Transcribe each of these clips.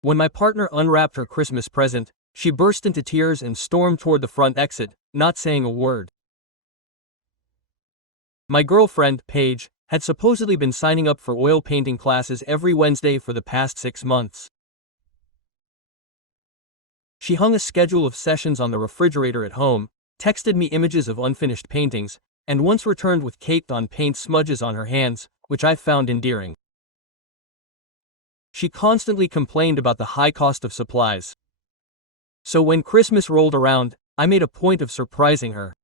When my partner unwrapped her Christmas present, she burst into tears and stormed toward the front exit, not saying a word. My girlfriend, Paige, had supposedly been signing up for oil painting classes every Wednesday for the past 6 months. She hung a schedule of sessions on the refrigerator at home, texted me images of unfinished paintings, and once returned with caked-on paint smudges on her hands, which I found endearing. She constantly complained about the high cost of supplies. So when Christmas rolled around, I made a point of surprising her.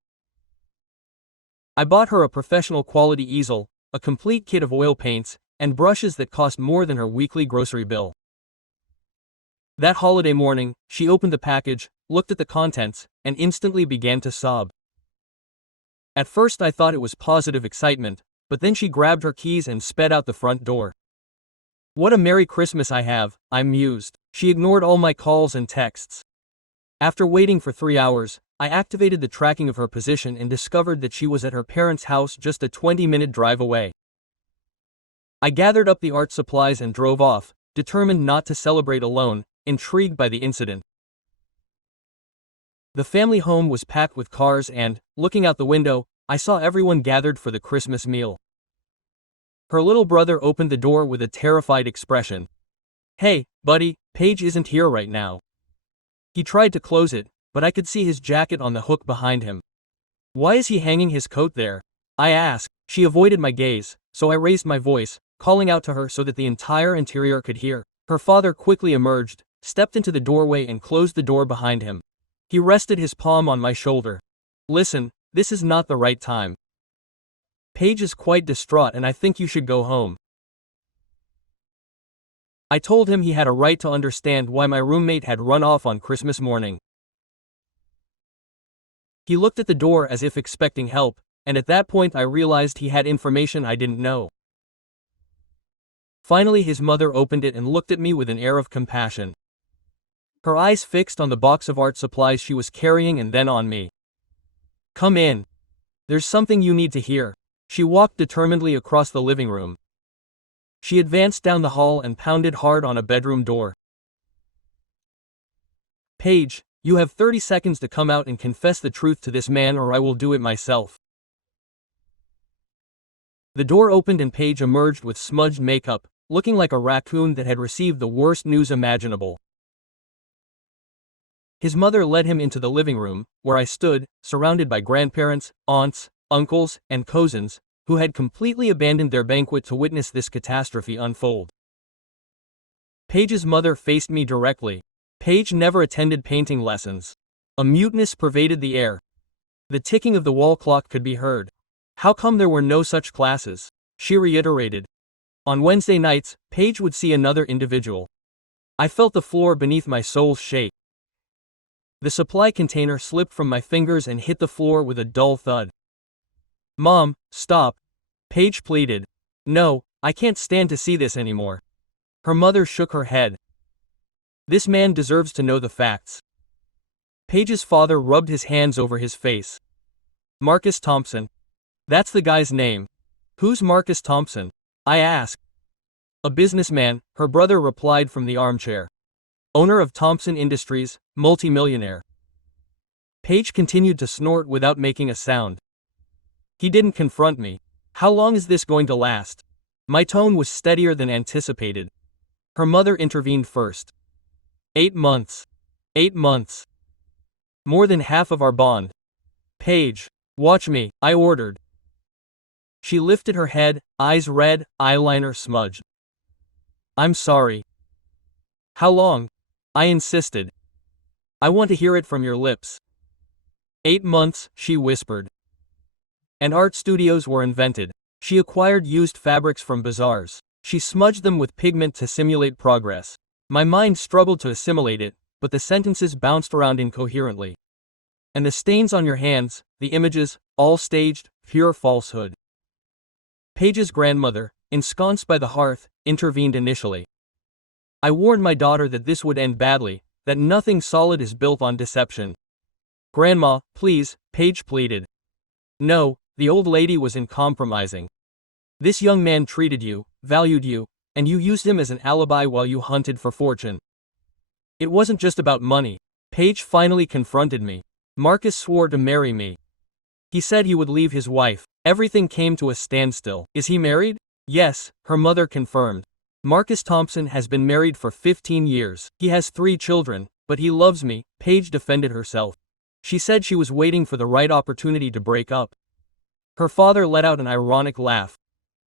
I bought her a professional quality easel, a complete kit of oil paints, and brushes that cost more than her weekly grocery bill. That holiday morning, she opened the package, looked at the contents, and instantly began to sob. At first I thought it was positive excitement, but then she grabbed her keys and sped out the front door. What a Merry Christmas I have, I mused. She ignored all my calls and texts. After waiting for 3 hours, I activated the tracking of her position and discovered that she was at her parents' house just a 20-minute drive away. I gathered up the art supplies and drove off, determined not to celebrate alone, intrigued by the incident. The family home was packed with cars and, looking out the window, I saw everyone gathered for the Christmas meal. Her little brother opened the door with a terrified expression. "Hey, buddy, Paige isn't here right now." He tried to close it, but I could see his jacket on the hook behind him. "Why is he hanging his coat there?" I asked. She avoided my gaze, so I raised my voice, calling out to her so that the entire interior could hear. Her father quickly emerged, stepped into the doorway and closed the door behind him. He rested his palm on my shoulder. "Listen, this is not the right time. Paige is quite distraught and I think you should go home." I told him he had a right to understand why my roommate had run off on Christmas morning. He looked at the door as if expecting help, and at that point I realized he had information I didn't know. Finally his mother opened it and looked at me with an air of compassion. Her eyes fixed on the box of art supplies she was carrying and then on me. "Come in. There's something you need to hear." She walked determinedly across the living room. She advanced down the hall and pounded hard on a bedroom door. "Paige, you have 30 seconds to come out and confess the truth to this man or I will do it myself." The door opened and Paige emerged with smudged makeup, looking like a raccoon that had received the worst news imaginable. His mother led him into the living room, where I stood, surrounded by grandparents, aunts, uncles, and cousins, who had completely abandoned their banquet to witness this catastrophe unfold. Paige's mother faced me directly. Paige never attended painting lessons. A muteness pervaded the air. The ticking of the wall clock could be heard. "How come there were no such classes?" she reiterated. On Wednesday nights, Paige would see another individual. I felt the floor beneath my soul shake. The supply container slipped from my fingers and hit the floor with a dull thud. "Mom, stop," Paige pleaded. "No, I can't stand to see this anymore." Her mother shook her head. "This man deserves to know the facts." Paige's father rubbed his hands over his face. "Marcus Thompson. That's the guy's name." "Who's Marcus Thompson?" I asked. "A businessman," her brother replied from the armchair. "Owner of Thompson Industries, multimillionaire." Paige continued to snort without making a sound. He didn't confront me. "How long is this going to last?" My tone was steadier than anticipated. Her mother intervened first. 8 months. 8 months. More than half of our bond." "Paige, watch me," I ordered. She lifted her head, eyes red, eyeliner smudged. "I'm sorry." "How long?" I insisted. "I want to hear it from your lips." 8 months, she whispered. And art studios were invented. She acquired used fabrics from bazaars. She smudged them with pigment to simulate progress. My mind struggled to assimilate it, but the sentences bounced around incoherently. "And the stains on your hands, the images, all staged, pure falsehood." Paige's grandmother, ensconced by the hearth, intervened initially. "I warned my daughter that this would end badly, that nothing solid is built on deception." "Grandma, please," Paige pleaded. "No," the old lady was uncompromising. "This young man treated you, valued you, and you used him as an alibi while you hunted for fortune. It wasn't just about money. Paige finally confronted me. Marcus swore to marry me. He said he would leave his wife. Everything came to a standstill. Is he married? Yes, her mother confirmed. Marcus Thompson has been married for 15 years. He has 3 children, but he loves me, Paige defended herself. She said she was waiting for the right opportunity to break up. Her father let out an ironic laugh.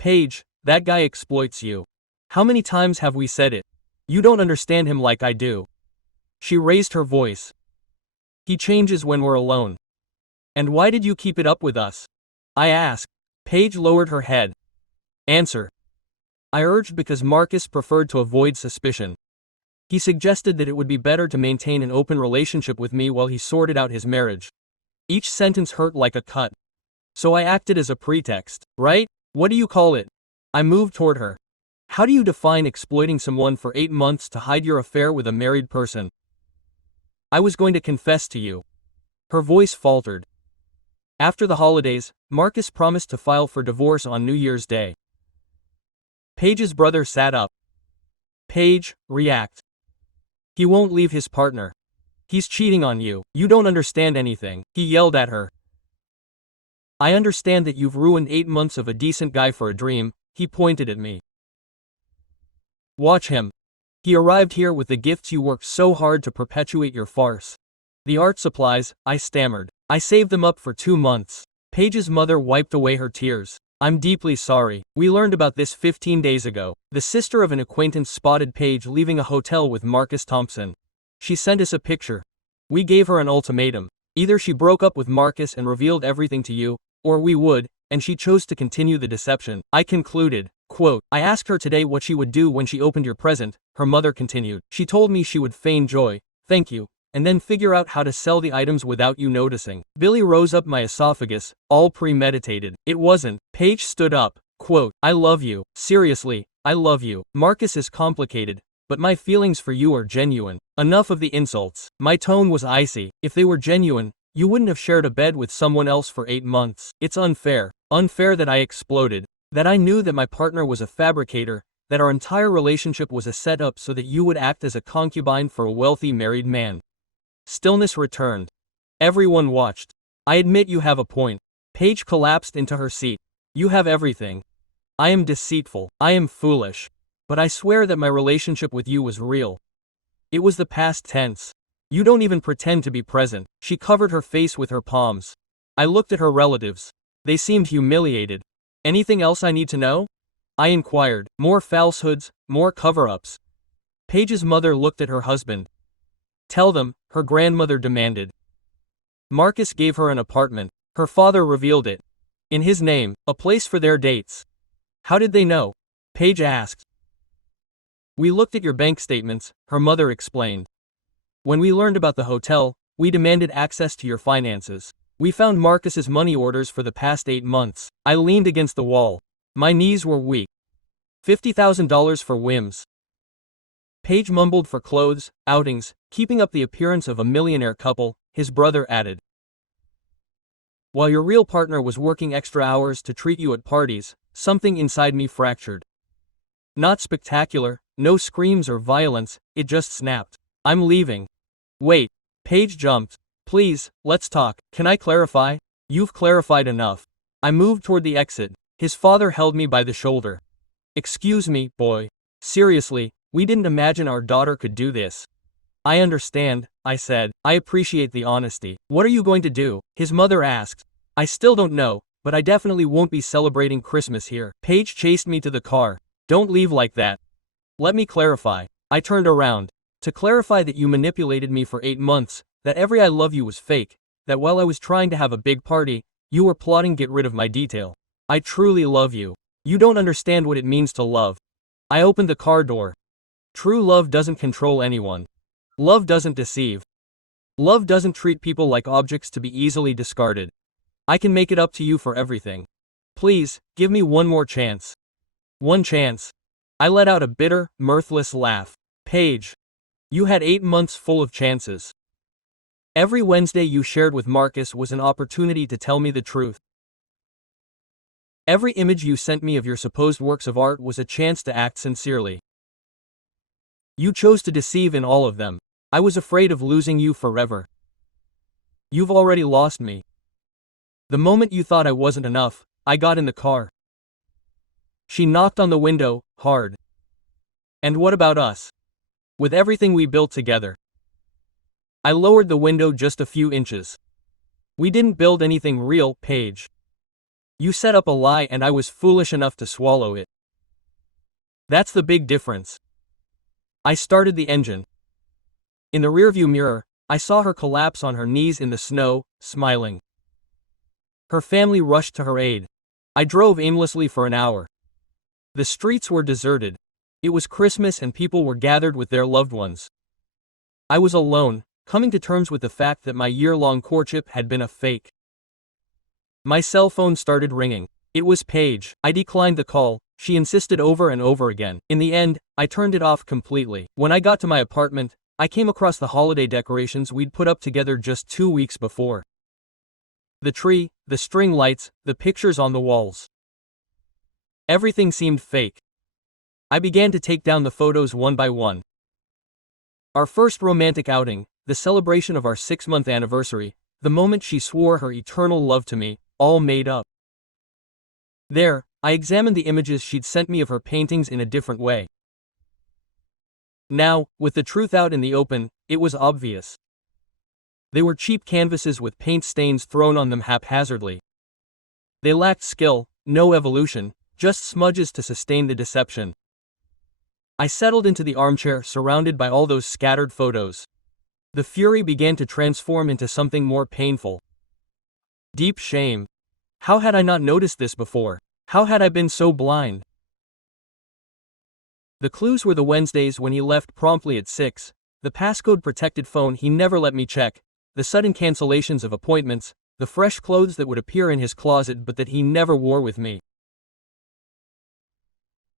Paige, that guy exploits you. How many times have we said it? You don't understand him like I do. She raised her voice. He changes when we're alone. And why did you keep it up with us? I asked. Paige lowered her head. Answer. I urged because Marcus preferred to avoid suspicion. He suggested that it would be better to maintain an open relationship with me while he sorted out his marriage. Each sentence hurt like a cut. So I acted as a pretext, right? What do you call it? I moved toward her. How do you define exploiting someone for 8 months to hide your affair with a married person? I was going to confess to you. Her voice faltered. After the holidays, Marcus promised to file for divorce on New Year's Day. Paige's brother sat up. Paige, react. He won't leave his partner. He's cheating on you. You don't understand anything, he yelled at her. I understand that you've ruined 8 months of a decent guy for a dream, he pointed at me. Watch him. He arrived here with the gifts you worked so hard to perpetuate your farce. The art supplies, I stammered. I saved them up for 2 months. Paige's mother wiped away her tears. I'm deeply sorry. We learned about this 15 days ago. The sister of an acquaintance spotted Paige leaving a hotel with Marcus Thompson. She sent us a picture. We gave her an ultimatum. Either she broke up with Marcus and revealed everything to you, or we would, and she chose to continue the deception. I concluded, quote, I asked her today what she would do when she opened your present, her mother continued. She told me she would feign joy, thank you, and then figure out how to sell the items without you noticing. Billy rose up my esophagus, all premeditated. It wasn't. Paige stood up, quote, I love you, seriously, I love you. Marcus is complicated, but my feelings for you are genuine. Enough of the insults. My tone was icy. If they were genuine, you wouldn't have shared a bed with someone else for 8 months. It's unfair. Unfair that I exploded. That I knew that my partner was a fabricator, that our entire relationship was a setup so that you would act as a concubine for a wealthy married man. Stillness returned. Everyone watched. I admit you have a point. Paige collapsed into her seat. You have everything. I am deceitful. I am foolish. But I swear that my relationship with you was real. It was the past tense. You don't even pretend to be present. She covered her face with her palms. I looked at her relatives. They seemed humiliated. Anything else I need to know? I inquired. More falsehoods, more cover-ups. Paige's mother looked at her husband. Tell them, her grandmother demanded. Marcus gave her an apartment. Her father revealed it. In his name, a place for their dates. How did they know? Paige asked. We looked at your bank statements, her mother explained. When we learned about the hotel, we demanded access to your finances. We found Marcus's money orders for the past 8 months. I leaned against the wall. My knees were weak. $50,000 for whims. Paige mumbled for clothes, outings, keeping up the appearance of a millionaire couple, his brother added. While your real partner was working extra hours to treat you at parties, something inside me fractured. Not spectacular, no screams or violence, it just snapped. I'm leaving. Wait. Paige jumped. Please, let's talk. Can I clarify? You've clarified enough. I moved toward the exit. His father held me by the shoulder. Excuse me, boy. Seriously, we didn't imagine our daughter could do this. I understand, I said. I appreciate the honesty. What are you going to do? His mother asked. I still don't know, but I definitely won't be celebrating Christmas here. Paige chased me to the car. Don't leave like that. Let me clarify. I turned around. To clarify that you manipulated me for 8 months, that every I love you was fake, that while I was trying to have a big party, you were plotting to get rid of my detail. I truly love you. You don't understand what it means to love. I opened the car door. True love doesn't control anyone. Love doesn't deceive. Love doesn't treat people like objects to be easily discarded. I can make it up to you for everything. Please, give me one more chance. One chance. I let out a bitter, mirthless laugh. Paige. You had 8 months full of chances. Every Wednesday you shared with Marcus was an opportunity to tell me the truth. Every image you sent me of your supposed works of art was a chance to act sincerely. You chose to deceive in all of them. I was afraid of losing you forever. You've already lost me. The moment you thought I wasn't enough, I got in the car. She knocked on the window, hard. And what about us? With everything we built together. I lowered the window just a few inches. We didn't build anything real, Paige. You set up a lie and I was foolish enough to swallow it. That's the big difference. I started the engine. In the rearview mirror, I saw her collapse on her knees in the snow, smiling. Her family rushed to her aid. I drove aimlessly for an hour. The streets were deserted. It was Christmas and people were gathered with their loved ones. I was alone, coming to terms with the fact that my year-long courtship had been a fake. My cell phone started ringing. It was Paige. I declined the call. She insisted over and over again. In the end, I turned it off completely. When I got to my apartment, I came across the holiday decorations we'd put up together just 2 weeks before. The tree, the string lights, the pictures on the walls. Everything seemed fake. I began to take down the photos one by one. Our first romantic outing, the celebration of our 6-month anniversary, the moment she swore her eternal love to me, all made up. There, I examined the images she'd sent me of her paintings in a different way. Now, with the truth out in the open, it was obvious. They were cheap canvases with paint stains thrown on them haphazardly. They lacked skill, no evolution, just smudges to sustain the deception. I settled into the armchair surrounded by all those scattered photos. The fury began to transform into something more painful. Deep shame. How had I not noticed this before? How had I been so blind? The clues were the Wednesdays when he left promptly at 6, the passcode-protected phone he never let me check, the sudden cancellations of appointments, the fresh clothes that would appear in his closet but that he never wore with me.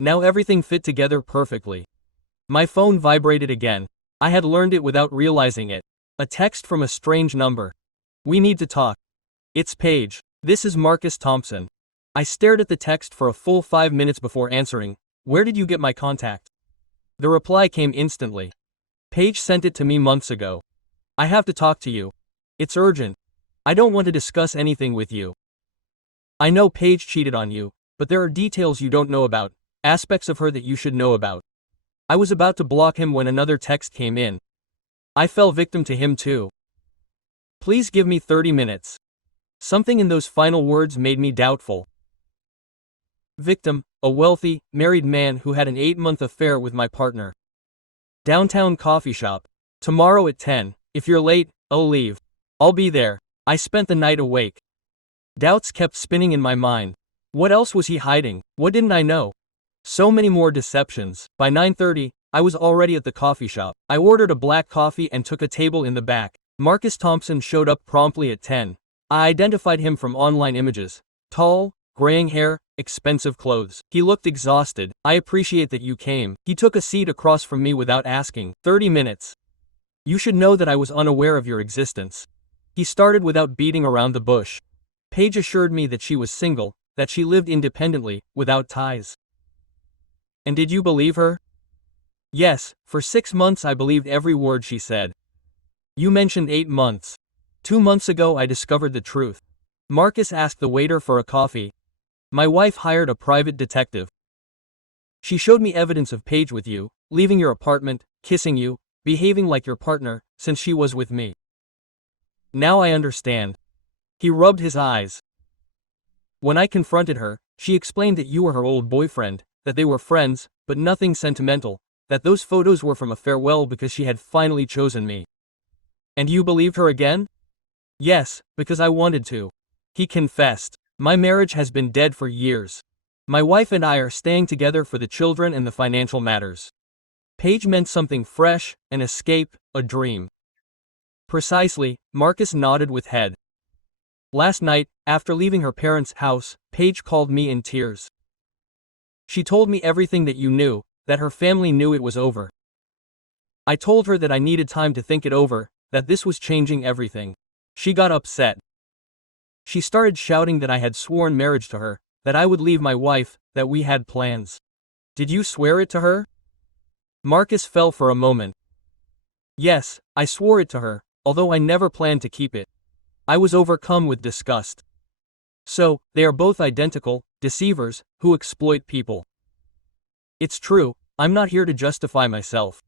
Now everything fit together perfectly. My phone vibrated again. I had learned it without realizing it. A text from a strange number. We need to talk. It's Paige. This is Marcus Thompson. I stared at the text for a full 5 minutes before answering. Where did you get my contact? The reply came instantly. Paige sent it to me months ago. I have to talk to you. It's urgent. I don't want to discuss anything with you. I know Paige cheated on you, but there are details you don't know about, aspects of her that you should know about. I was about to block him when another text came in. I fell victim to him too. Please give me 30 minutes. Something in those final words made me doubtful. Victim, a wealthy, married man who had an 8-month affair with my partner. Downtown coffee shop. Tomorrow at 10. If you're late, I'll leave. I'll be there. I spent the night awake. Doubts kept spinning in my mind. What else was he hiding? What didn't I know? So many more deceptions. By 9:30, I was already at the coffee shop. I ordered a black coffee and took a table in the back. Marcus Thompson showed up promptly at 10. I identified him from online images. Tall, graying hair, expensive clothes. He looked exhausted. I appreciate that you came. He took a seat across from me without asking. 30 minutes. You should know that I was unaware of your existence. He started without beating around the bush. Paige assured me that she was single, that she lived independently, without ties. And did you believe her? Yes, for 6 months I believed every word she said. You mentioned 8 months. 2 months ago I discovered the truth. Marcus asked the waiter for a coffee. My wife hired a private detective. She showed me evidence of Paige with you, leaving your apartment, kissing you, behaving like your partner, since she was with me. Now I understand. He rubbed his eyes. When I confronted her, she explained that you were her old boyfriend, that they were friends, but nothing sentimental, that those photos were from a farewell because she had finally chosen me. And you believed her again? Yes, because I wanted to. He confessed. My marriage has been dead for years. My wife and I are staying together for the children and the financial matters. Paige meant something fresh, an escape, a dream. Precisely, Marcus nodded with head. Last night, after leaving her parents' house, Paige called me in tears. She told me everything that you knew, that her family knew it was over. I told her that I needed time to think it over, that this was changing everything. She got upset. She started shouting that I had sworn marriage to her, that I would leave my wife, that we had plans. Did you swear it to her? Marcus fell for a moment. Yes, I swore it to her, although I never planned to keep it. I was overcome with disgust. So, they are both identical, deceivers, who exploit people. It's true, I'm not here to justify myself.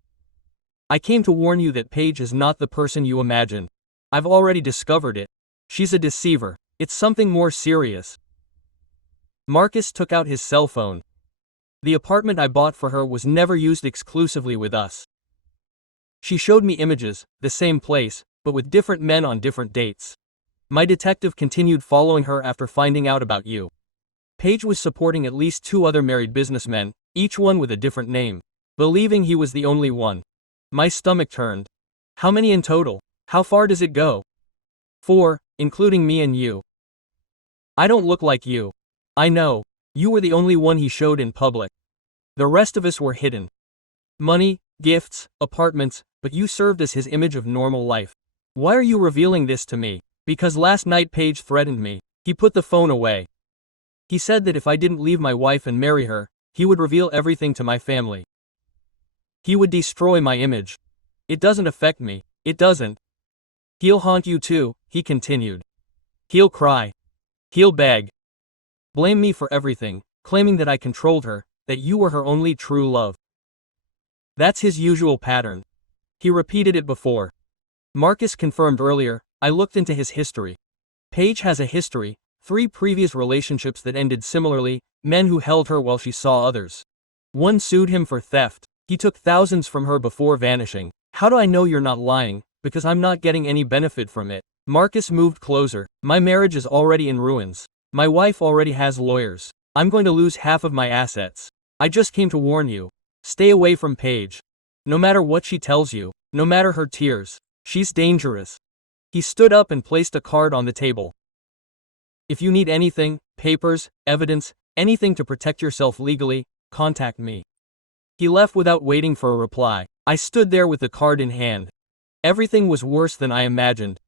I came to warn you that Paige is not the person you imagine. I've already discovered it. She's a deceiver. It's something more serious. Marcus took out his cell phone. The apartment I bought for her was never used exclusively with us. She showed me images, the same place, but with different men on different dates. My detective continued following her after finding out about you. Paige was supporting at least 2 other married businessmen, each one with a different name. Believing he was the only one. My stomach turned. How many in total? How far does it go? 4, including me and you. I don't look like you. I know. You were the only one he showed in public. The rest of us were hidden. Money, gifts, apartments, but you served as his image of normal life. Why are you revealing this to me? Because last night Paige threatened me. He put the phone away. He said that if I didn't leave my wife and marry her, he would reveal everything to my family. He would destroy my image. It doesn't affect me. It doesn't. He'll haunt you too, he continued. He'll cry. He'll beg. Blame me for everything, claiming that I controlled her, that you were her only true love. That's his usual pattern. He repeated it before. Marcus confirmed earlier, I looked into his history. Paige has a history, 3 previous relationships that ended similarly, men who held her while she saw others. One sued him for theft. He took thousands from her before vanishing. How do I know you're not lying? Because I'm not getting any benefit from it. Marcus moved closer. My marriage is already in ruins. My wife already has lawyers. I'm going to lose half of my assets. I just came to warn you. Stay away from Paige. No matter what she tells you, no matter her tears, she's dangerous. He stood up and placed a card on the table. If you need anything, papers, evidence, anything to protect yourself legally, contact me. He left without waiting for a reply. I stood there with the card in hand. Everything was worse than I imagined.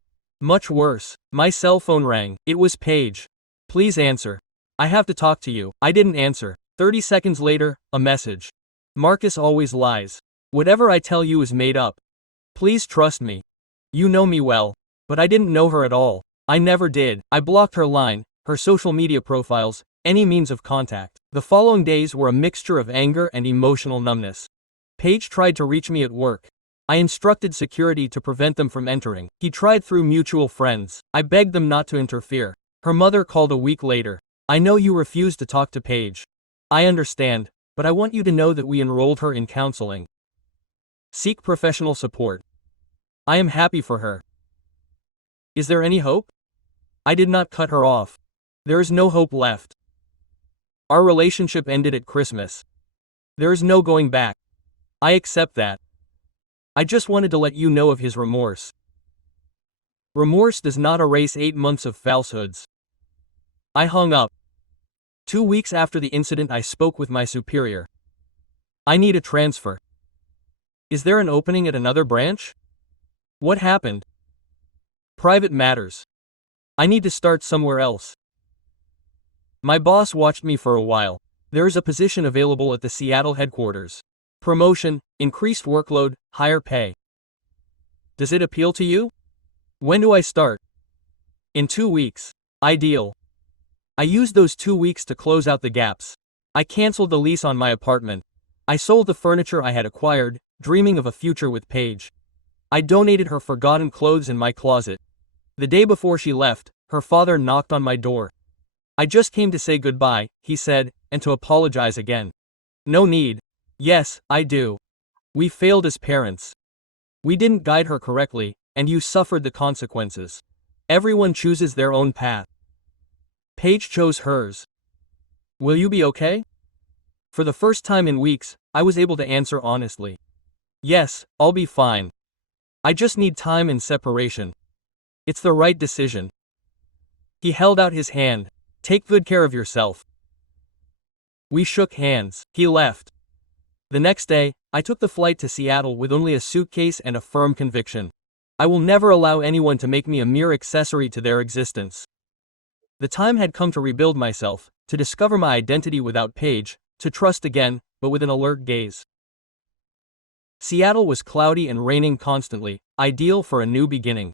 Much worse. My cell phone rang. It was Paige. Please answer. I have to talk to you. I didn't answer. 30 seconds later, a message. Marcus always lies. Whatever I tell you is made up. Please trust me. You know me well. But I didn't know her at all. I never did. I blocked her line, her social media profiles, any means of contact. The following days were a mixture of anger and emotional numbness. Paige tried to reach me at work. I instructed security to prevent them from entering. He tried through mutual friends. I begged them not to interfere. Her mother called a week later. I know you refused to talk to Paige. I understand, but I want you to know that we enrolled her in counseling. Seek professional support. I am happy for her. Is there any hope? I did not cut her off. There is no hope left. Our relationship ended at Christmas. There is no going back. I accept that. I just wanted to let you know of his remorse. Remorse does not erase 8 months of falsehoods. I hung up. 2 weeks after the incident, I spoke with my superior. I need a transfer. Is there an opening at another branch? What happened? Private matters. I need to start somewhere else. My boss watched me for a while. There is a position available at the Seattle headquarters. Promotion, increased workload, higher pay. Does it appeal to you? When do I start? In 2 weeks. Ideal. I used those 2 weeks to close out the gaps. I canceled the lease on my apartment. I sold the furniture I had acquired, dreaming of a future with Paige. I donated her forgotten clothes in my closet. The day before she left, her father knocked on my door. I just came to say goodbye, he said, and to apologize again. No need. Yes, I do. We failed as parents. We didn't guide her correctly, and you suffered the consequences. Everyone chooses their own path. Paige chose hers. Will you be okay? For the first time in weeks, I was able to answer honestly. Yes, I'll be fine. I just need time and separation. It's the right decision. He held out his hand. Take good care of yourself. We shook hands. He left. The next day, I took the flight to Seattle with only a suitcase and a firm conviction. I will never allow anyone to make me a mere accessory to their existence. The time had come to rebuild myself, to discover my identity without Paige, to trust again, but with an alert gaze. Seattle was cloudy and raining constantly, ideal for a new beginning.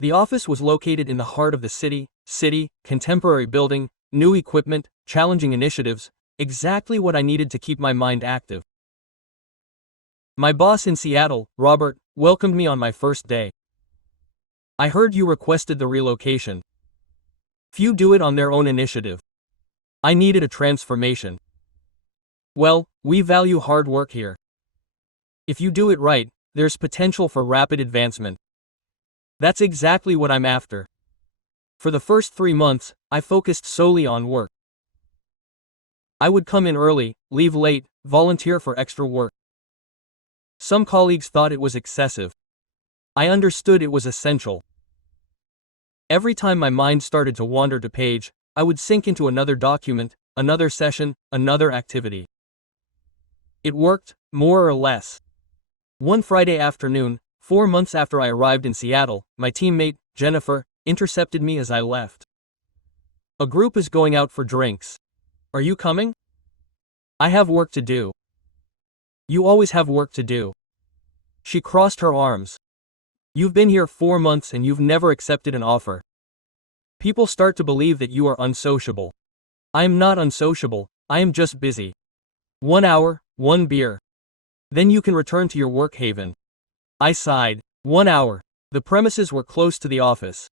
The office was located in the heart of the city, contemporary building, new equipment, challenging initiatives, exactly what I needed to keep my mind active. My boss in Seattle, Robert, welcomed me on my first day. I heard you requested the relocation. Few do it on their own initiative. I needed a transformation. Well, we value hard work here. If you do it right, there's potential for rapid advancement. That's exactly what I'm after. For the first 3 months, I focused solely on work. I would come in early, leave late, volunteer for extra work. Some colleagues thought it was excessive. I understood it was essential. Every time my mind started to wander to page, I would sink into another document, another session, another activity. It worked, more or less. One Friday afternoon, 4 months after I arrived in Seattle, my teammate, Jennifer, intercepted me as I left. A group is going out for drinks. Are you coming? I have work to do. You always have work to do. She crossed her arms. You've been here 4 months and you've never accepted an offer. People start to believe that you are unsociable. I am not unsociable, I am just busy. 1 hour, 1 beer. Then you can return to your work haven. I sighed. 1 hour. The premises were close to the office.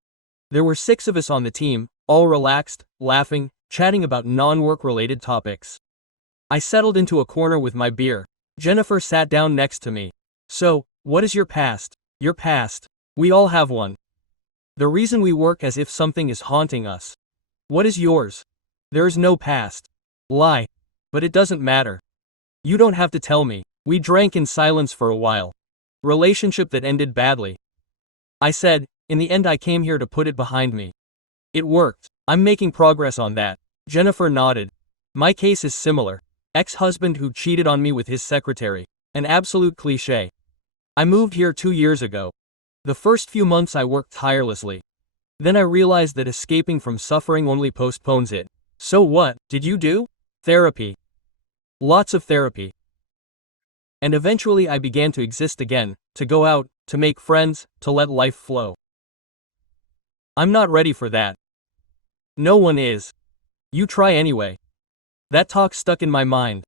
There were 6 of us on the team, all relaxed, laughing, chatting about non-work related topics. I settled into a corner with my beer. Jennifer sat down next to me. So, what is your past? Your past. We all have one. The reason we work as if something is haunting us. What is yours? There is no past. Lie. But it doesn't matter. You don't have to tell me. We drank in silence for a while. Relationship that ended badly. I said, in the end I came here to put it behind me. It worked. I'm making progress on that. Jennifer nodded. My case is similar. Ex-husband who cheated on me with his secretary. An absolute cliché. I moved here 2 years ago. The first few months I worked tirelessly. Then I realized that escaping from suffering only postpones it. So what did you do? Therapy. Lots of therapy. And eventually I began to exist again, to go out, to make friends, to let life flow. I'm not ready for that. No one is. You try anyway. That talk stuck in my mind.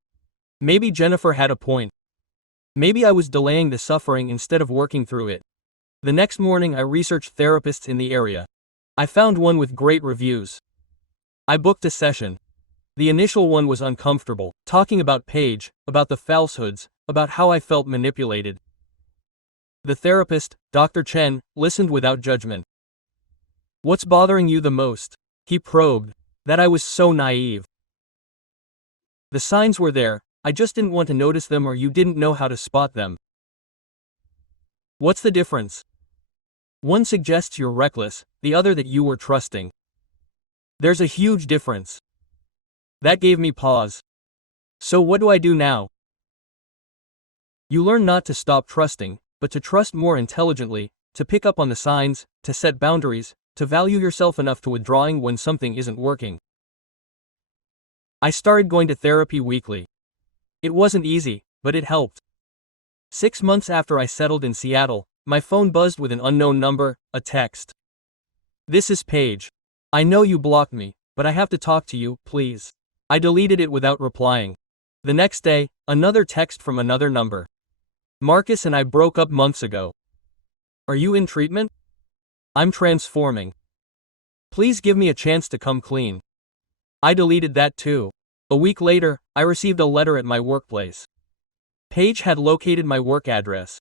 Maybe Jennifer had a point. Maybe I was delaying the suffering instead of working through it. The next morning I researched therapists in the area. I found one with great reviews. I booked a session. The initial one was uncomfortable, talking about Paige, about the falsehoods, about how I felt manipulated. The therapist, Dr. Chen, listened without judgment. What's bothering you the most? He probed. That I was so naive. The signs were there, I just didn't want to notice them or you didn't know how to spot them. What's the difference? One suggests you're reckless, the other that you were trusting. There's a huge difference. That gave me pause. So what do I do now? You learn not to stop trusting, but to trust more intelligently, to pick up on the signs, to set boundaries, to value yourself enough to withdrawing when something isn't working. I started going to therapy weekly. It wasn't easy, but it helped. 6 months after I settled in Seattle, my phone buzzed with an unknown number, a text. This is Paige. I know you blocked me, but I have to talk to you, please. I deleted it without replying. The next day, another text from another number. Marcus and I broke up months ago. Are you in treatment? I'm transforming. Please give me a chance to come clean. I deleted that too. A week later, I received a letter at my workplace. Paige had located my work address.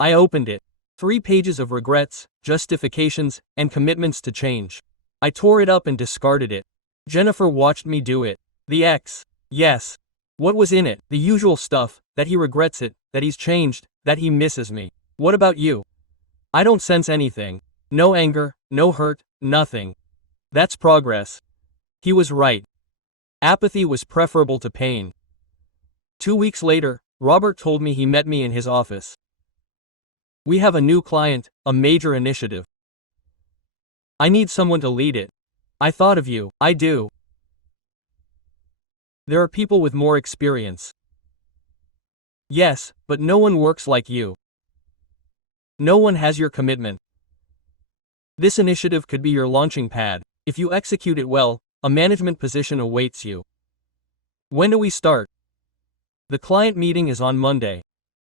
I opened it. 3 pages of regrets, justifications, and commitments to change. I tore it up and discarded it. Jennifer watched me do it. The ex. Yes. What was in it? The usual stuff, that he regrets it, that he's changed, that he misses me. What about you? I don't sense anything. No anger, no hurt, nothing. That's progress. He was right. Apathy was preferable to pain. 2 weeks later, Robert told me he met me in his office. We have a new client, a major initiative. I need someone to lead it. I thought of you. I do. There are people with more experience. Yes, but no one works like you. No one has your commitment. This initiative could be your launching pad. If you execute it well, a management position awaits you. When do we start? The client meeting is on Monday.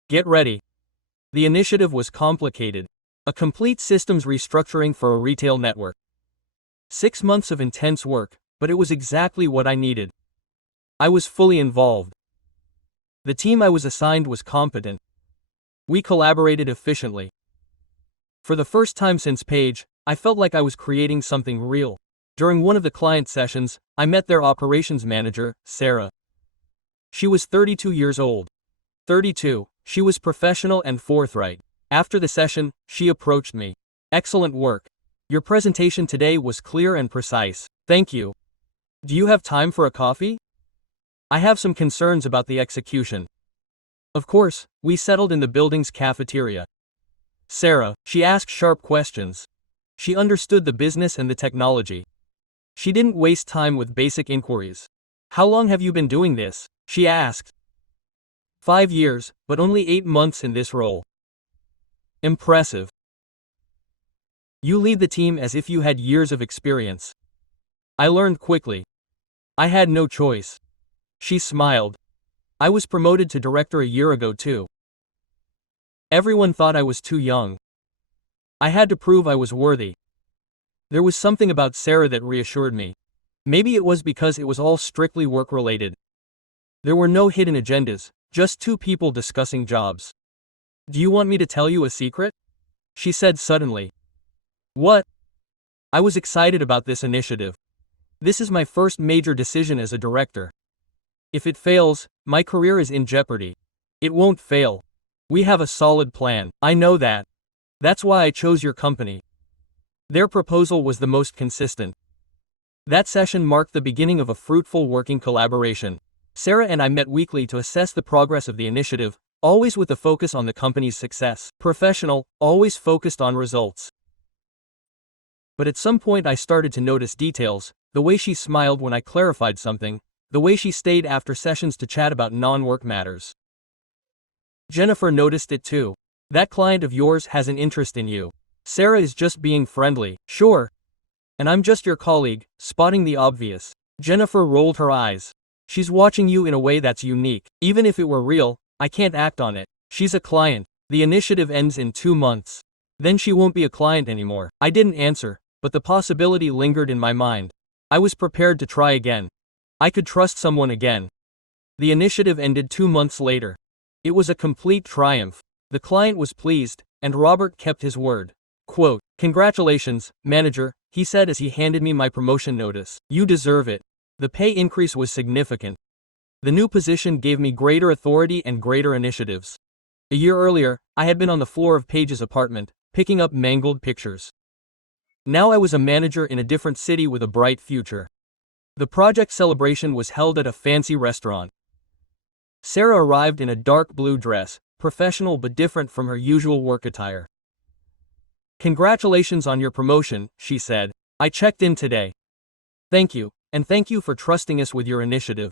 Get ready. The initiative was complicated. A complete systems restructuring for a retail network. 6 months of intense work, but it was exactly what I needed. I was fully involved. The team I was assigned was competent. We collaborated efficiently. For the first time since Page, I felt like I was creating something real. During one of the client sessions, I met their operations manager, Sarah. She was 32 years old. 32, she was professional and forthright. After the session, she approached me. Excellent work. Your presentation today was clear and precise. Thank you. Do you have time for a coffee? I have some concerns about the execution. Of course, we settled in the building's cafeteria. Sarah, she asked sharp questions. She understood the business and the technology. She didn't waste time with basic inquiries. How long have you been doing this? She asked. 5 years, but only 8 months in this role. Impressive. You lead the team as if you had years of experience. I learned quickly. I had no choice. She smiled. I was promoted to director a year ago too. Everyone thought I was too young. I had to prove I was worthy. There was something about Sarah that reassured me. Maybe it was because it was all strictly work-related. There were no hidden agendas, just two people discussing jobs. Do you want me to tell you a secret? She said suddenly. What? I was excited about this initiative. This is my first major decision as a director. If it fails, my career is in jeopardy. It won't fail. We have a solid plan. I know that. That's why I chose your company. Their proposal was the most consistent. That session marked the beginning of a fruitful working collaboration. Sarah and I met weekly to assess the progress of the initiative, always with a focus on the company's success. Professional, always focused on results. But at some point I started to notice details, the way she smiled when I clarified something, the way she stayed after sessions to chat about non-work matters. Jennifer noticed it too. That client of yours has an interest in you. Sarah is just being friendly, sure. And I'm just your colleague, spotting the obvious. Jennifer rolled her eyes. She's watching you in a way that's unique. Even if it were real, I can't act on it. She's a client. The initiative ends in 2 months. Then she won't be a client anymore. I didn't answer, but the possibility lingered in my mind. I was prepared to try again. I could trust someone again. The initiative ended 2 months later. It was a complete triumph. The client was pleased, and Robert kept his word. Quote, "Congratulations, manager," he said as he handed me my promotion notice. "You deserve it." The pay increase was significant. The new position gave me greater authority and greater initiatives. A year earlier, I had been on the floor of Page's apartment, picking up mangled pictures. Now I was a manager in a different city with a bright future. The project celebration was held at a fancy restaurant. Sarah arrived in a dark blue dress, professional but different from her usual work attire. "Congratulations on your promotion," she said. "I checked in today." "Thank you, and thank you for trusting us with your initiative.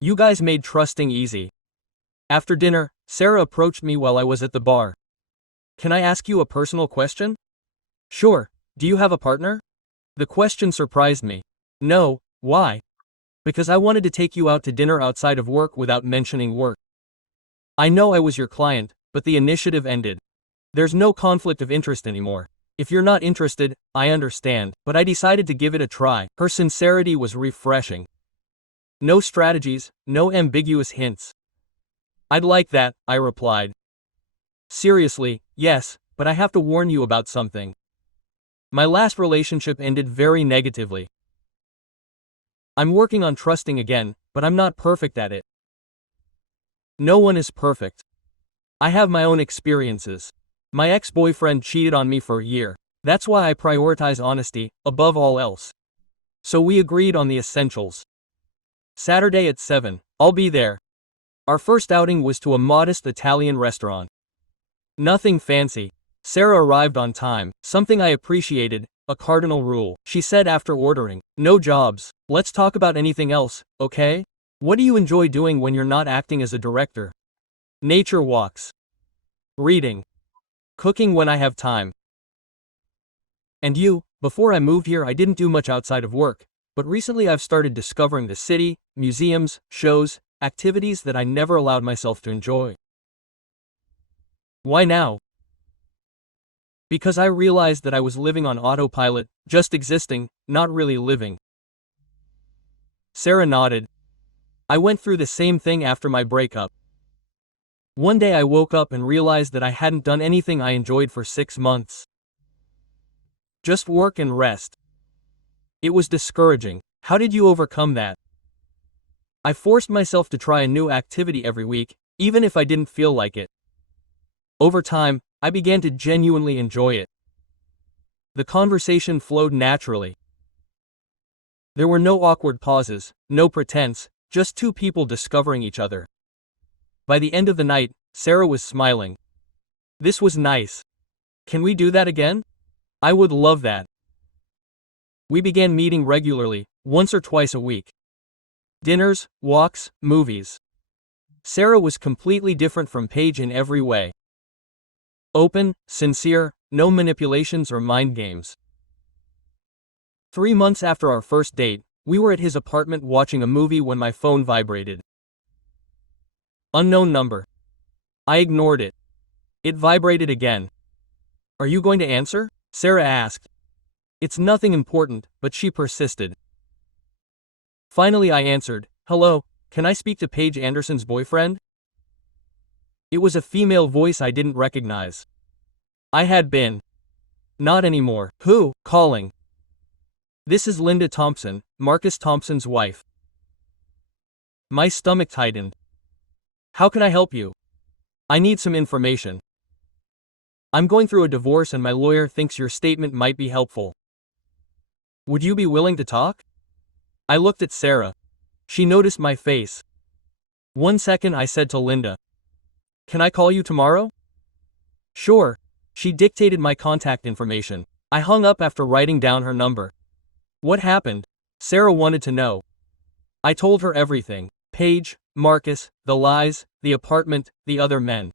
You guys made trusting easy." After dinner, Sarah approached me while I was at the bar. "Can I ask you a personal question?" "Sure. Do you have a partner?" The question surprised me. "No, why?" "Because I wanted to take you out to dinner outside of work without mentioning work. I know I was your client, but the initiative ended. There's no conflict of interest anymore. If you're not interested, I understand, but I decided to give it a try." Her sincerity was refreshing. No strategies, no ambiguous hints. "I'd like that," I replied. "Seriously, yes, but I have to warn you about something. My last relationship ended very negatively. I'm working on trusting again, but I'm not perfect at it. No one is perfect. I have my own experiences. My ex-boyfriend cheated on me for a year. That's why I prioritize honesty, above all else. So we agreed on the essentials. Saturday at 7, I'll be there." Our first outing was to a modest Italian restaurant. Nothing fancy. Sarah arrived on time, something I appreciated, a cardinal rule. She said after ordering, "No jobs. Let's talk about anything else, okay? What do you enjoy doing when you're not acting as a director?" nature walks, reading, cooking when I have time. And you? Before I moved here, I didn't do much outside of work, but recently I've started discovering the city, museums, shows, activities that I never allowed myself to enjoy. Why now? Because I realized that I was living on autopilot, just existing, not really living. Sarah nodded. I went through the same thing after my breakup. One day I woke up and realized that I hadn't done anything I enjoyed for 6 months. Just work and rest. It was discouraging. How did you overcome that? I forced myself to try a new activity every week, even if I didn't feel like it. Over time, I began to genuinely enjoy it. The conversation flowed naturally. There were no awkward pauses, no pretense, just two people discovering each other. By the end of the night, Sarah was smiling. This was nice. Can we do that again? I would love that. We began meeting regularly, once or twice a week. Dinners, walks, movies. Sarah was completely different from Paige in every way. Open, sincere, no manipulations or mind games. 3 months after our first date, we were at his apartment watching a movie when my phone vibrated. Unknown number. I ignored it. It vibrated again. Are you going to answer? Sarah asked. It's nothing important, but she persisted. Finally I answered, hello, can I speak to Paige Anderson's boyfriend? It was a female voice I didn't recognize. I had been. Not anymore. Who? Calling. This is Linda Thompson, Marcus Thompson's wife. My stomach tightened. How can I help you? I need some information. I'm going through a divorce and my lawyer thinks your statement might be helpful. Would you be willing to talk? I looked at Sarah. She noticed my face. 1 second, I said to Linda. Can I call you tomorrow? Sure. She dictated my contact information. I hung up after writing down her number. What happened? Sarah wanted to know. I told her everything. Paige, Marcus, the lies, the apartment, the other men.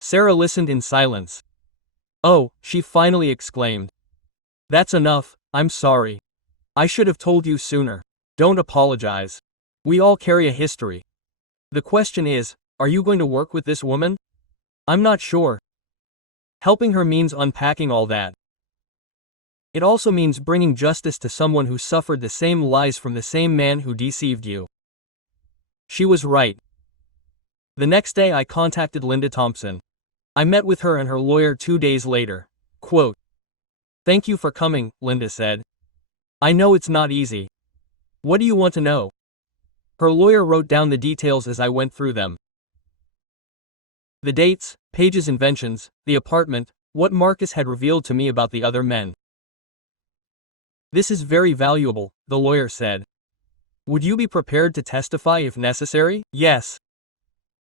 Sarah listened in silence. Oh, she finally exclaimed. That's enough, I'm sorry. I should have told you sooner. Don't apologize. We all carry a history. The question is, are you going to work with this woman? I'm not sure. Helping her means unpacking all that. It also means bringing justice to someone who suffered the same lies from the same man who deceived you. She was right. The next day I contacted Linda Thompson. I met with her and her lawyer 2 days later. Quote, Thank you for coming, Linda said. I know it's not easy. What do you want to know? Her lawyer wrote down the details as I went through them. The dates, Paige's inventions, the apartment, what Marcus had revealed to me about the other men. This is very valuable, the lawyer said. Would you be prepared to testify if necessary? Yes.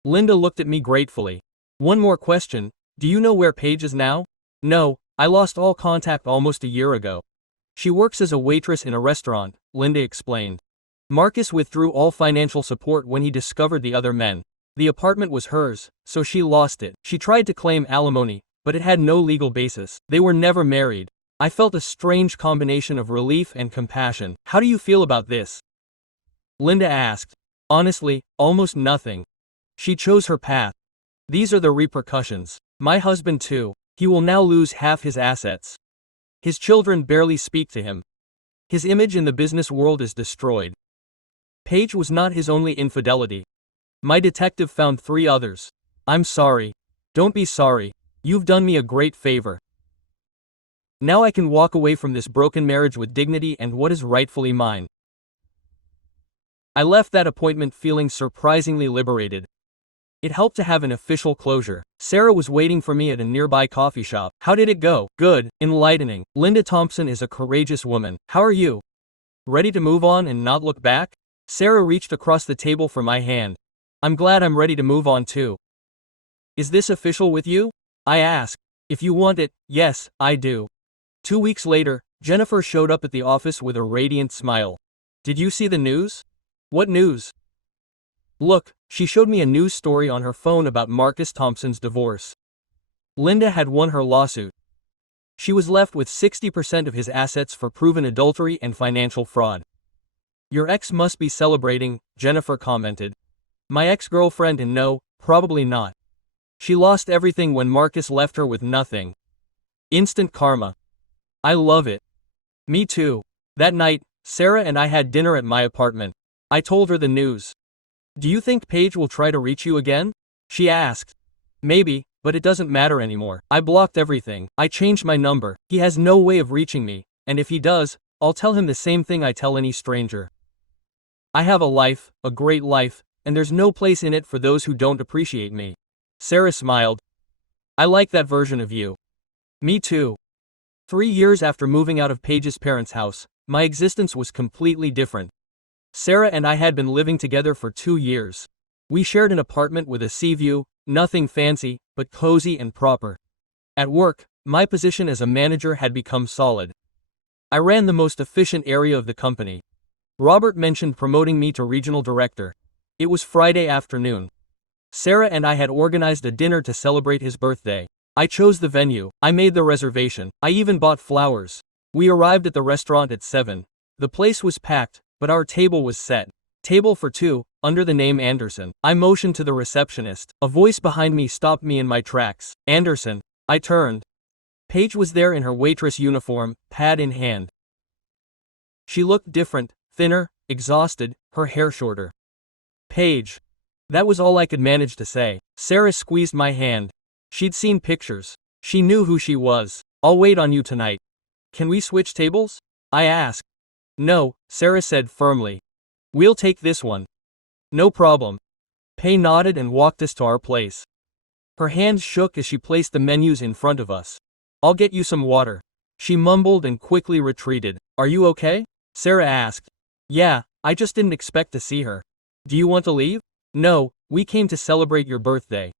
Linda looked at me gratefully. One more question, do you know where Paige is now? No, I lost all contact almost a year ago. She works as a waitress in a restaurant, Linda explained. Marcus withdrew all financial support when he discovered the other men. The apartment was hers, so she lost it. She tried to claim alimony, but it had no legal basis. They were never married. I felt a strange combination of relief and compassion. How do you feel about this? Linda asked. Honestly, almost nothing. She chose her path. These are the repercussions. My husband too. He will now lose half his assets. His children barely speak to him. His image in the business world is destroyed. Paige was not his only infidelity. My detective found 3 others. I'm sorry. Don't be sorry. You've done me a great favor. Now I can walk away from this broken marriage with dignity and what is rightfully mine. I left that appointment feeling surprisingly liberated. It helped to have an official closure. Sarah was waiting for me at a nearby coffee shop. How did it go? Good, enlightening. Linda Thompson is a courageous woman. How are you? Ready to move on and not look back? Sarah reached across the table for my hand. I'm glad I'm ready to move on too. Is this official with you? I asked. If you want it, yes, I do. 2 weeks later, Jennifer showed up at the office with a radiant smile. Did you see the news? What news? Look, She showed me a news story on her phone about Marcus Thompson's divorce. Linda had won her lawsuit. She was left with 60% of his assets for proven adultery and financial fraud. Your ex must be celebrating, Jennifer commented. My ex-girlfriend, and no, probably not. She lost everything when Marcus left her with nothing. Instant karma. I love it. Me too. That night, Sarah and I had dinner at my apartment. I told her the news. Do you think Paige will try to reach you again? She asked. Maybe, but it doesn't matter anymore. I blocked everything. I changed my number. He has no way of reaching me, and if he does, I'll tell him the same thing I tell any stranger. I have a life, a great life, and there's no place in it for those who don't appreciate me. Sarah smiled. I like that version of you. Me too. 3 years after moving out of Paige's parents' house, my existence was completely different. Sarah and I had been living together for 2 years. We shared an apartment with a sea view, nothing fancy, but cozy and proper. At work, my position as a manager had become solid. I ran the most efficient area of the company. Robert mentioned promoting me to regional director. It was Friday afternoon. Sarah and I had organized a dinner to celebrate his birthday. I chose the venue. I made the reservation. I even bought flowers. We arrived at the restaurant at 7. The place was packed, but our table was set. Table for 2, under the name Anderson. I motioned to the receptionist. A voice behind me stopped me in my tracks. Anderson. I turned. Paige was there in her waitress uniform, pad in hand. She looked different, thinner, exhausted, her hair shorter. Paige. That was all I could manage to say. Sarah squeezed my hand. She'd seen pictures. She knew who she was. I'll wait on you tonight. Can we switch tables? I asked. No, Sarah said firmly. We'll take this one. No problem. Paige nodded and walked us to our place. Her hands shook as she placed the menus in front of us. I'll get you some water. She mumbled and quickly retreated. Are you okay? Sarah asked. Yeah, I just didn't expect to see her. Do you want to leave? No, we came to celebrate your birthday.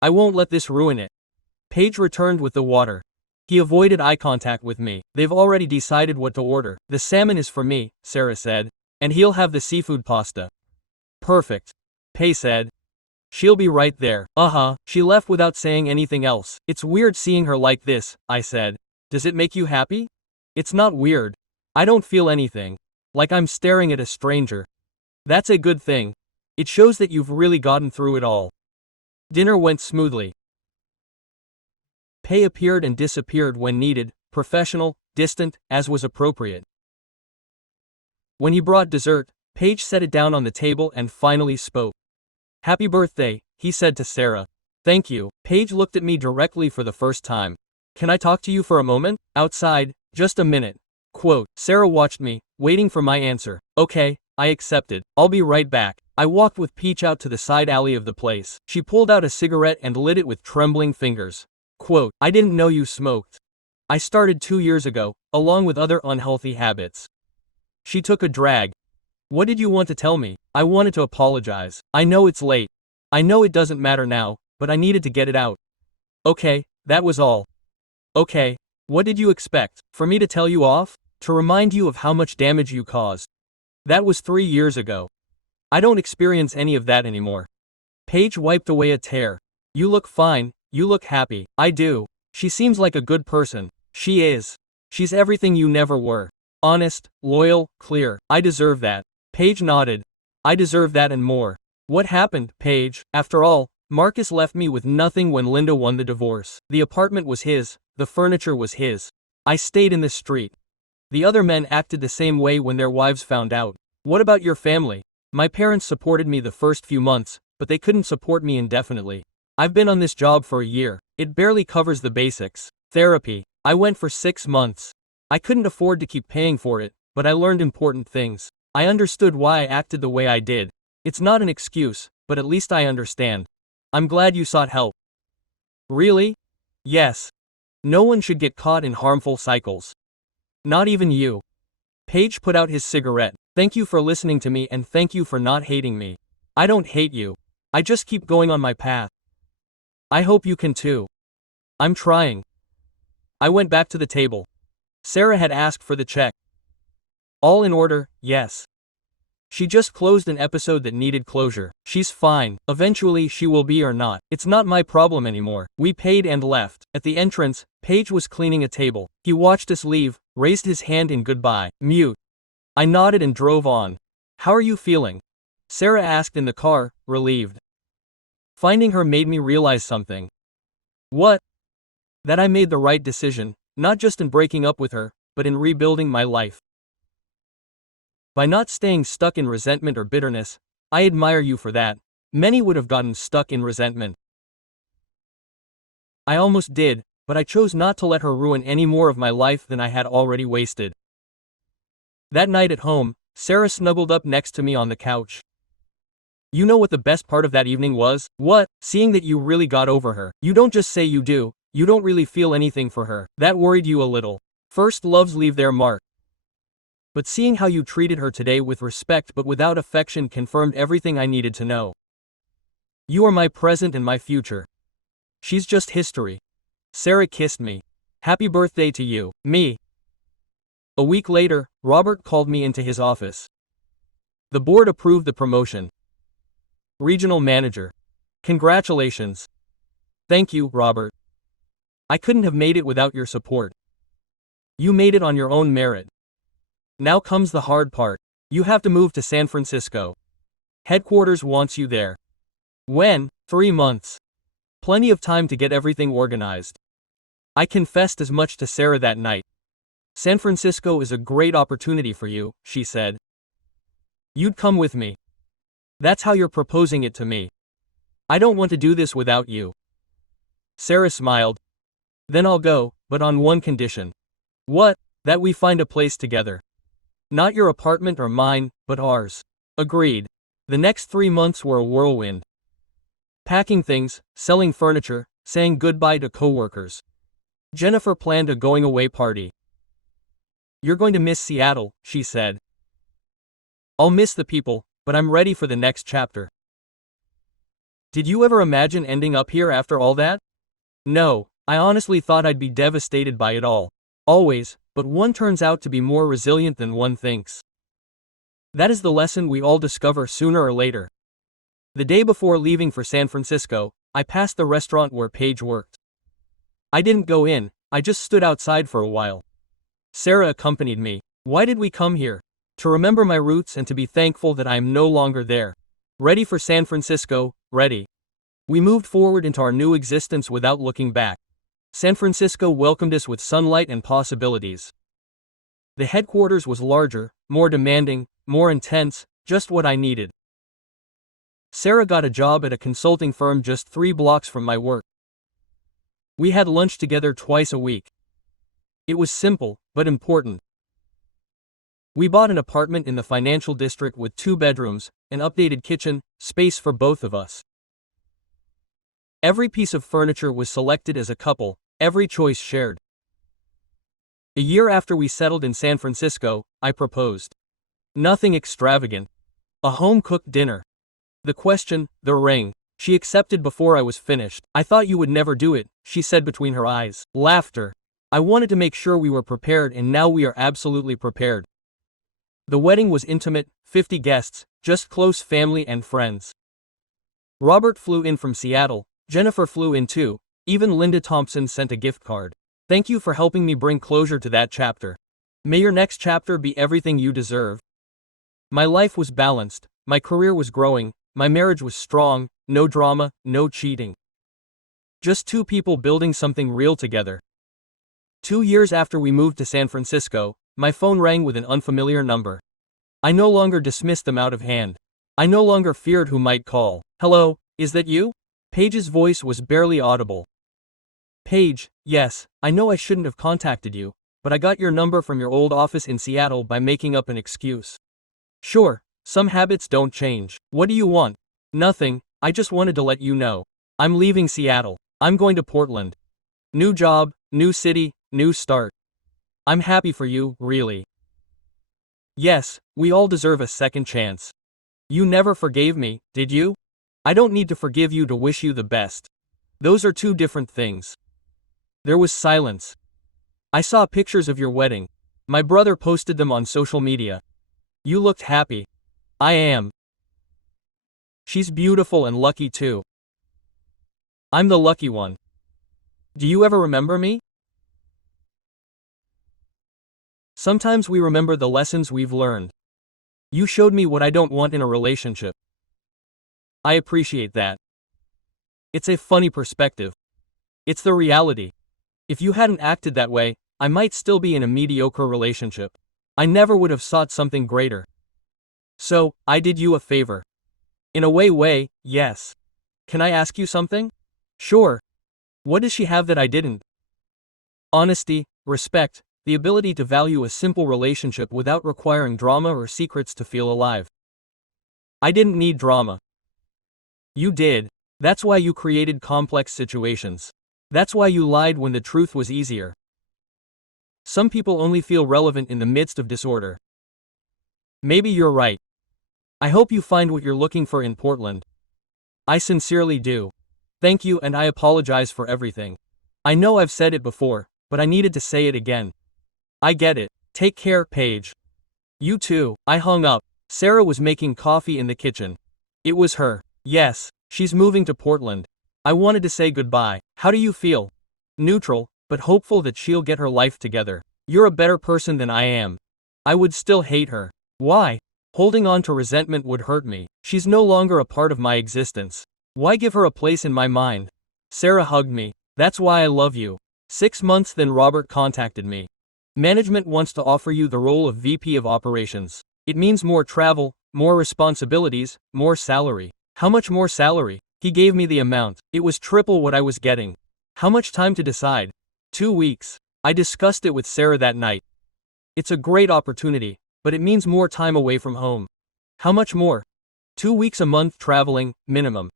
I won't let this ruin it. Paige returned with the water. He avoided eye contact with me. They've already decided what to order. The salmon is for me, Sarah said. And he'll have the seafood pasta. Perfect. Paige said. She'll be right there. She left without saying anything else. It's weird seeing her like this, I said. Does it make you happy? It's not weird. I don't feel anything. Like I'm staring at a stranger. That's a good thing. It shows that you've really gotten through it all. Dinner went smoothly. Paige appeared and disappeared when needed, professional, distant, as was appropriate. When he brought dessert, Paige set it down on the table and finally spoke. Happy birthday, he said to Sarah. Thank you. Paige looked at me directly for the first time. Can I talk to you for a moment? Outside, just a minute. Quote, Sarah watched me, waiting for my answer. Okay, I accepted. I'll be right back. I walked with Paige out to the side alley of the place. She pulled out a cigarette and lit it with trembling fingers. Quote, I didn't know you smoked. I started 2 years ago, along with other unhealthy habits. She took a drag. What did you want to tell me? I wanted to apologize. I know it's late. I know it doesn't matter now, but I needed to get it out. Okay, that was all. Okay, what did you expect? For me to tell you off? To remind you of how much damage you caused? That was 3 years ago. I don't experience any of that anymore. Paige wiped away a tear. You look fine, you look happy. I do. She seems like a good person. She is. She's everything you never were. Honest, loyal, clear. I deserve that. Paige nodded. I deserve that and more. What happened, Paige? After all, Marcus left me with nothing when Linda won the divorce. The apartment was his, the furniture was his. I stayed in the street. The other men acted the same way when their wives found out. What about your family? My parents supported me the first few months, but they couldn't support me indefinitely. I've been on this job for a year. It barely covers the basics. Therapy. I went for 6 months. I couldn't afford to keep paying for it, but I learned important things. I understood why I acted the way I did. It's not an excuse, but at least I understand. I'm glad you sought help. Really? Yes. No one should get caught in harmful cycles. Not even you. Paige put out his cigarette. Thank you for listening to me and thank you for not hating me. I don't hate you. I just keep going on my path. I hope you can too. I'm trying. I went back to the table. Sarah had asked for the check. All in order, yes. She just closed an episode that needed closure. She's fine. Eventually she will be or not. It's not my problem anymore. We paid and left. At the entrance, Paige was cleaning a table. He watched us leave, raised his hand in goodbye. Mute. I nodded and drove on. How are you feeling? Sarah asked in the car, relieved. Finding her made me realize something. What? That I made the right decision, not just in breaking up with her, but in rebuilding my life. By not staying stuck in resentment or bitterness, I admire you for that. Many would have gotten stuck in resentment. I almost did, but I chose not to let her ruin any more of my life than I had already wasted. That night at home, Sarah snuggled up next to me on the couch. You know what the best part of that evening was? What? Seeing that you really got over her. You don't just say you do, you don't really feel anything for her. That worried you a little. First loves leave their mark. But seeing how you treated her today with respect but without affection confirmed everything I needed to know. You are my present and my future. She's just history. Sarah kissed me. Happy birthday to you. Me. A week later, Robert called me into his office. The board approved the promotion. Regional manager. Congratulations. Thank you, Robert. I couldn't have made it without your support. You made it on your own merit. Now comes the hard part. You have to move to San Francisco. Headquarters wants you there. When? 3 months. Plenty of time to get everything organized. I confessed as much to Sarah that night. San Francisco is a great opportunity for you, she said. You'd come with me. That's how you're proposing it to me. I don't want to do this without you. Sarah smiled. Then I'll go, but on one condition. What? That we find a place together. Not your apartment or mine, but ours. Agreed. The next 3 months were a whirlwind. Packing things, selling furniture, saying goodbye to coworkers. Jennifer planned a going-away party. You're going to miss Seattle, she said. I'll miss the people, but I'm ready for the next chapter. Did you ever imagine ending up here after all that? No, I honestly thought I'd be devastated by it all. Always, but one turns out to be more resilient than one thinks. That is the lesson we all discover sooner or later. The day before leaving for San Francisco, I passed the restaurant where Paige worked. I didn't go in, I just stood outside for a while. Sarah accompanied me. Why did we come here? To remember my roots and to be thankful that I am no longer there. Ready for San Francisco, ready. We moved forward into our new existence without looking back. San Francisco welcomed us with sunlight and possibilities. The headquarters was larger, more demanding, more intense, just what I needed. Sarah got a job at a consulting firm just 3 blocks from my work. We had lunch together twice a week. It was simple, but important. We bought an apartment in the financial district with 2 bedrooms, an updated kitchen, space for both of us. Every piece of furniture was selected as a couple, every choice shared. A year after we settled in San Francisco, I proposed. Nothing extravagant. A home-cooked dinner. The question, the ring. She accepted before I was finished. I thought you would never do it, she said between her eyes. Laughter. I wanted to make sure we were prepared, and now we are absolutely prepared. The wedding was intimate, 50 guests, just close family and friends. Robert flew in from Seattle, Jennifer flew in too, even Linda Thompson sent a gift card. Thank you for helping me bring closure to that chapter. May your next chapter be everything you deserve. My life was balanced, my career was growing, my marriage was strong, no drama, no cheating. Just 2 people building something real together. 2 years after we moved to San Francisco, my phone rang with an unfamiliar number. I no longer dismissed them out of hand. I no longer feared who might call. Hello, is that you? Paige's voice was barely audible. Paige, yes, I know I shouldn't have contacted you, but I got your number from your old office in Seattle by making up an excuse. Sure, some habits don't change. What do you want? Nothing, I just wanted to let you know. I'm leaving Seattle. I'm going to Portland. New job, new city, new start. I'm happy for you, really. Yes, we all deserve a second chance. You never forgave me, did you? I don't need to forgive you to wish you the best. Those are 2 different things. There was silence. I saw pictures of your wedding. My brother posted them on social media. You looked happy. I am. She's beautiful and lucky too. I'm the lucky one. Do you ever remember me? Sometimes we remember the lessons we've learned. You showed me what I don't want in a relationship. I appreciate that. It's a funny perspective. It's the reality. If you hadn't acted that way, I might still be in a mediocre relationship. I never would have sought something greater. So, I did you a favor. In a way, yes. Can I ask you something? Sure. What does she have that I didn't? Honesty, respect, the ability to value a simple relationship without requiring drama or secrets to feel alive. I didn't need drama. You did. That's why you created complex situations. That's why you lied when the truth was easier. Some people only feel relevant in the midst of disorder. Maybe you're right. I hope you find what you're looking for in Portland. I sincerely do. Thank you, and I apologize for everything. I know I've said it before, but I needed to say it again. I get it. Take care, Paige. You too. I hung up. Sarah was making coffee in the kitchen. It was her. Yes, she's moving to Portland. I wanted to say goodbye. How do you feel? Neutral, but hopeful that she'll get her life together. You're a better person than I am. I would still hate her. Why? Holding on to resentment would hurt me. She's no longer a part of my existence. Why give her a place in my mind? Sarah hugged me. That's why I love you. 6 months then Robert contacted me. Management wants to offer you the role of VP of Operations. It means more travel, more responsibilities, more salary. How much more salary? He gave me the amount. It was triple what I was getting. How much time to decide? 2 weeks. I discussed it with Sarah that night. It's a great opportunity, but it means more time away from home. How much more? 2 weeks a month traveling, minimum.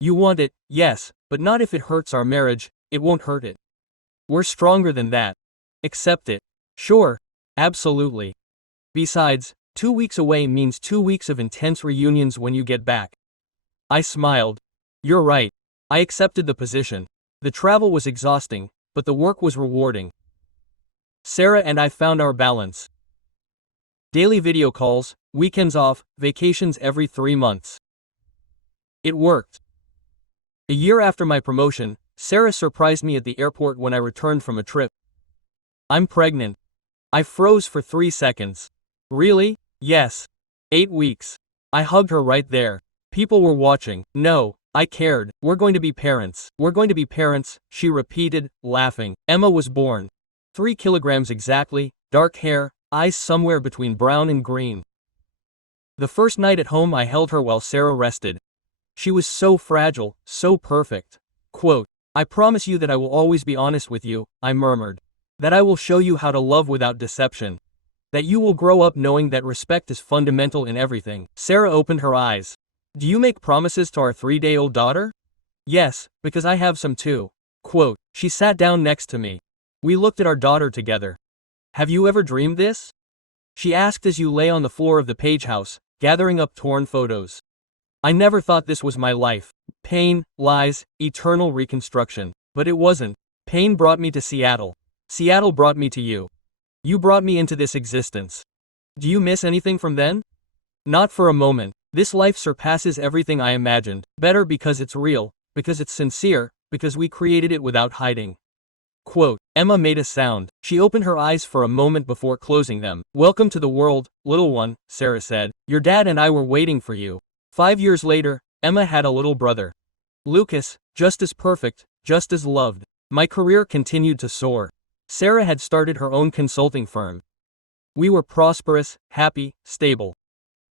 You want it, yes, but not if it hurts our marriage. It won't hurt it. We're stronger than that. Accept it. Sure. Absolutely. Besides, 2 weeks away means 2 weeks of intense reunions when you get back. I smiled. You're right. I accepted the position. The travel was exhausting, but the work was rewarding. Sarah and I found our balance. Daily video calls, weekends off, vacations every 3 months. It worked. A year after my promotion, Sarah surprised me at the airport when I returned from a trip. I'm pregnant. I froze for 3 seconds. Really? Yes. 8 weeks. I hugged her right there. People were watching. No, I cared. We're going to be parents. We're going to be parents, she repeated, laughing. Emma was born. 3 kilograms exactly, dark hair, eyes somewhere between brown and green. The first night at home I held her while Sarah rested. She was so fragile, so perfect. Quote, I promise you that I will always be honest with you, I murmured. That I will show you how to love without deception. That you will grow up knowing that respect is fundamental in everything. Sarah opened her eyes. Do you make promises to our 3-day-old daughter? Yes, because I have some too. Quote, she sat down next to me. We looked at our daughter together. Have you ever dreamed this? She asked as you lay on the floor of the Page house, gathering up torn photos. I never thought this was my life. Pain, lies, eternal reconstruction. But it wasn't. Pain brought me to Seattle. Seattle brought me to you. You brought me into this existence. Do you miss anything from then? Not for a moment. This life surpasses everything I imagined. Better because it's real, because it's sincere, because we created it without hiding. Quote, Emma made a sound. She opened her eyes for a moment before closing them. Welcome to the world, little one, Sarah said. Your dad and I were waiting for you. 5 years later, Emma had a little brother. Lucas, just as perfect, just as loved. My career continued to soar. Sarah had started her own consulting firm. We were prosperous, happy, stable.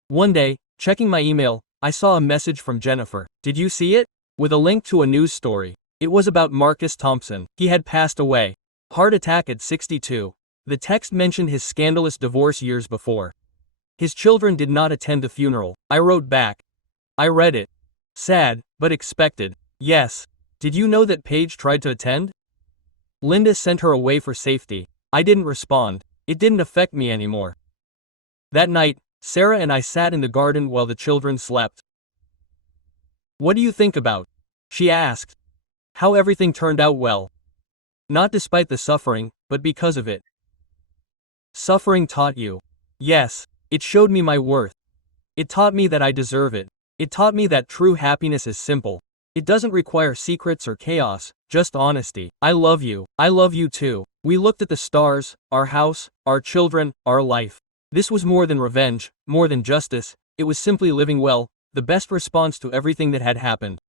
One day, checking my email, I saw a message from Jennifer. Did you see it? With a link to a news story. It was about Marcus Thompson. He had passed away. Heart attack at 62. The text mentioned his scandalous divorce years before. His children did not attend the funeral. I wrote back. I read it. Sad, but expected. Yes. Did you know that Paige tried to attend? Linda sent her away for safety. I didn't respond. It didn't affect me anymore. That night, Sarah and I sat in the garden while the children slept. What do you think about? She asked. How everything turned out well. Not despite the suffering, but because of it. Suffering taught you. Yes, it showed me my worth. It taught me that I deserve it. It taught me that true happiness is simple. It doesn't require secrets or chaos, just honesty. I love you. I love you too. We looked at the stars, our house, our children, our life. This was more than revenge, more than justice. It was simply living well, the best response to everything that had happened.